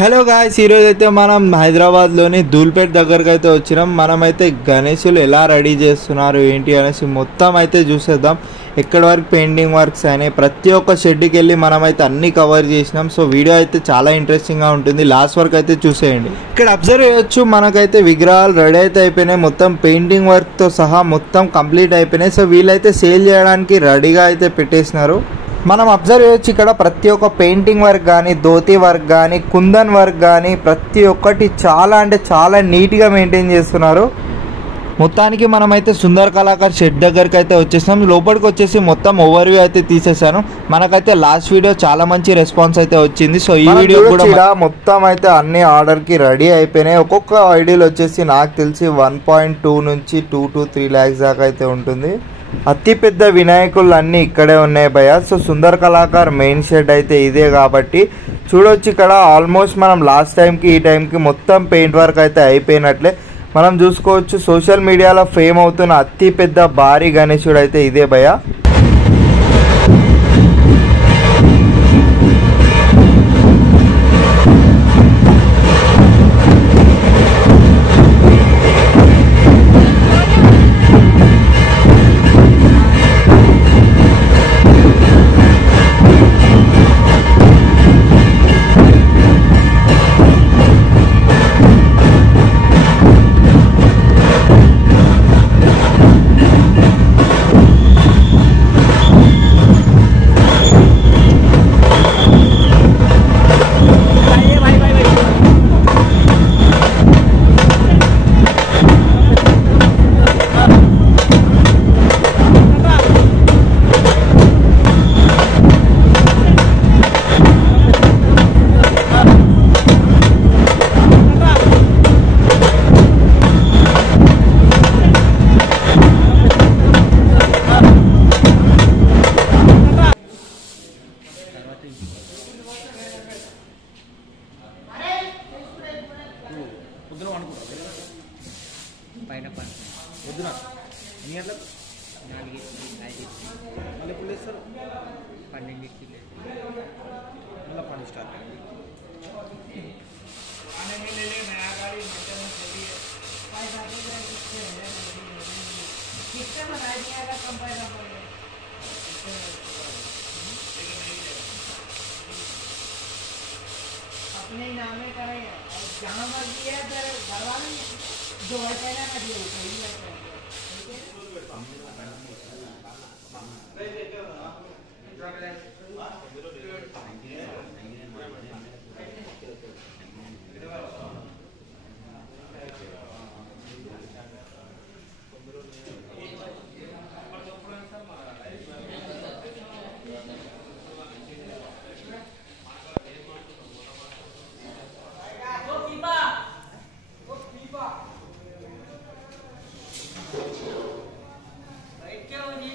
Hello guys, ఈరోజు అయితే మనం హైదరాబాద్లోని ధూల్పేట్ దగ్గరకు అయితే వచ్చినాం. మనమైతే గణేశులు ఎలా రెడీ చేస్తున్నారు ఏంటి అనేసి మొత్తం అయితే చూసేద్దాం. ఎక్కడి వరకు పెయింటింగ్ వర్క్స్ అయినాయి, ప్రతి ఒక్క షెడ్కి వెళ్ళి మనమైతే అన్ని కవర్ చేసినాం. సో వీడియో అయితే చాలా ఇంట్రెస్టింగ్గా ఉంటుంది, లాస్ట్ వరకు అయితే చూసేయండి. ఇక్కడ అబ్జర్వ్ చేయొచ్చు, మనకైతే విగ్రహాలు రెడీ అయితే అయిపోయినాయి, మొత్తం పెయింటింగ్ వర్క్తో సహా మొత్తం కంప్లీట్ అయిపోయినాయి. సో వీళ్ళైతే సేల్ చేయడానికి రెడీగా అయితే పెట్టేసినారు. మనం అబ్జర్వ్ చేయొచ్చు, ఇక్కడ ప్రతి ఒక్క పెయింటింగ్ వర్క్ కానీ, ధోతి వర్క్ కానీ, కుందన్ వర్క్ కానీ ప్రతి ఒక్కటి చాలా అంటే చాలా నీట్గా మెయింటైన్ చేస్తున్నారు. మొత్తానికి మనమైతే సుందర్ కళాకార్ షెడ్ దగ్గరికి అయితే వచ్చేసాం. లోపలికి వచ్చేసి మొత్తం ఓవర్వ్యూ అయితే తీసేసాను. మనకైతే లాస్ట్ వీడియో చాలా మంచి రెస్పాన్స్ అయితే వచ్చింది. సో ఈ వీడియో కూడా మొత్తం అయితే అన్ని ఆర్డర్కి రెడీ అయిపోయినాయి. ఒక్కొక్క ఐడియాలు వచ్చేసి నాకు తెలిసి 1.2 నుంచి 2 to 3 lakhs దాకా అయితే ఉంటుంది. అతిపెద్ద వినాయకులు అన్నీ ఇక్కడే ఉన్నాయి భయ్య. So Sundar Kalakar main shed అయితే ఇదే కాబట్టి చూడొచ్చు, ఇక్కడ ఆల్మోస్ట్ మనం లాస్ట్ టైంకి ఈ టైంకి మొత్తం పెయింట్ వర్క్ అయితే అయిపోయినట్లే మనం చూసుకోవచ్చు. సోషల్ మీడియాలో ఫేమ్ అవుతున్న అతిపెద్ద భారీ గణేశుడు అయితే ఇదే భయ్య. अपने नाम में करेंगे और जहाँ मर्जी है फिर भरवाने जो है कहना ना दिया सही है।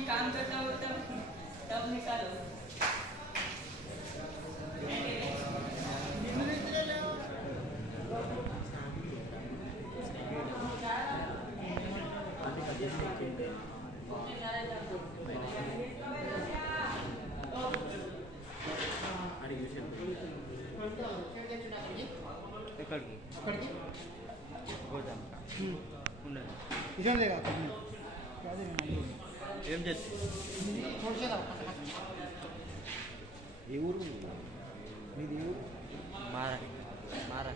काम करता हो तब निकालो। ఏం చేస్తే ఏ ఊరు మీది? ఊరు మారా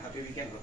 హ్యాపీ వీకెండ్.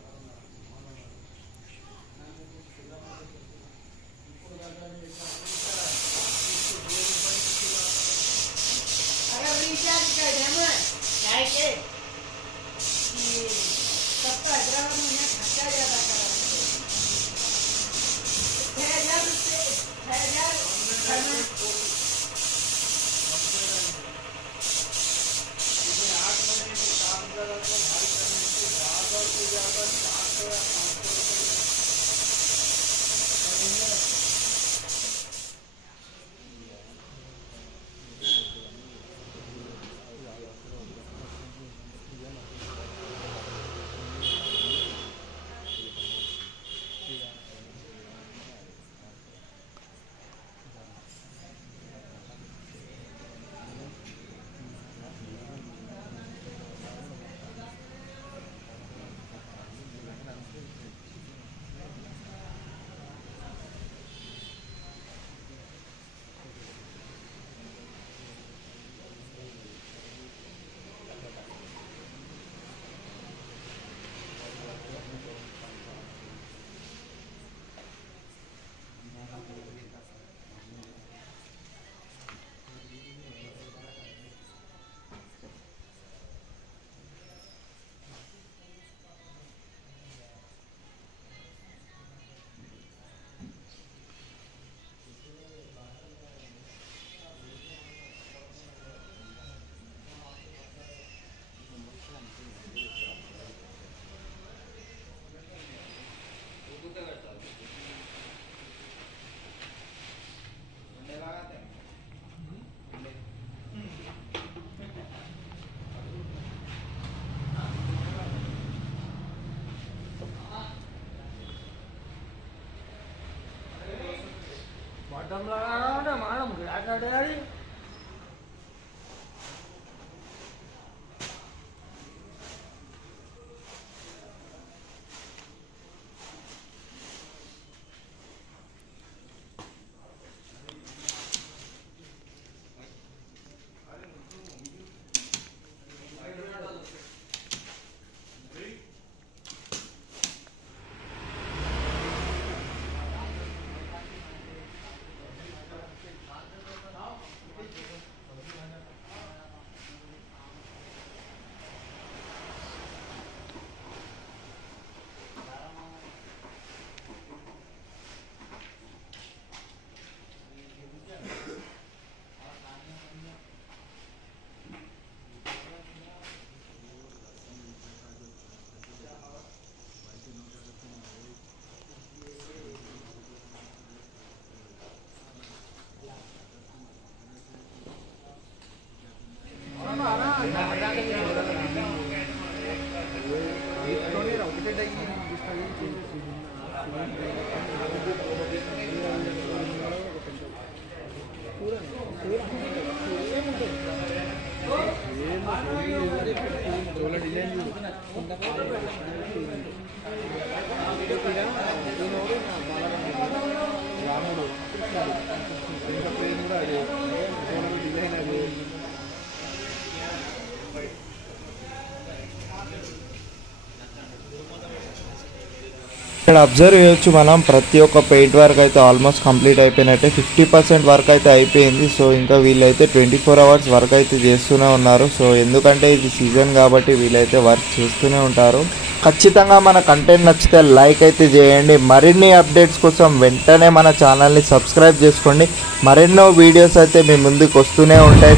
ఇక్కడ అబ్జర్వ్ చేయొచ్చు మనం ప్రతి ఒక్క పెయింట్ వర్క్ అయితే ఆల్మోస్ట్ కంప్లీట్ అయిపోయినట్టే 50% వర్క్ అయితే అయిపోయింది. సో ఇంకా వీళ్ళైతే 24 hours వర్క్ అయితే చేస్తూనే ఉన్నారు. సో ఎందుకంటే ఇది సీజన్ కాబట్టి వీళ్ళైతే వర్క్ చేస్తూనే ఉంటారు. ఖచ్చితంగా మన కంటెంట్ నచ్చితే లైక్ అయితే చేయండి. మరిన్ని అప్డేట్స్ కోసం వెంటనే మన ఛానల్ని సబ్స్క్రైబ్ చేసుకోండి. మరెన్నో వీడియోస్ అయితే మీ ముందుకు వస్తూనే ఉంటాయి.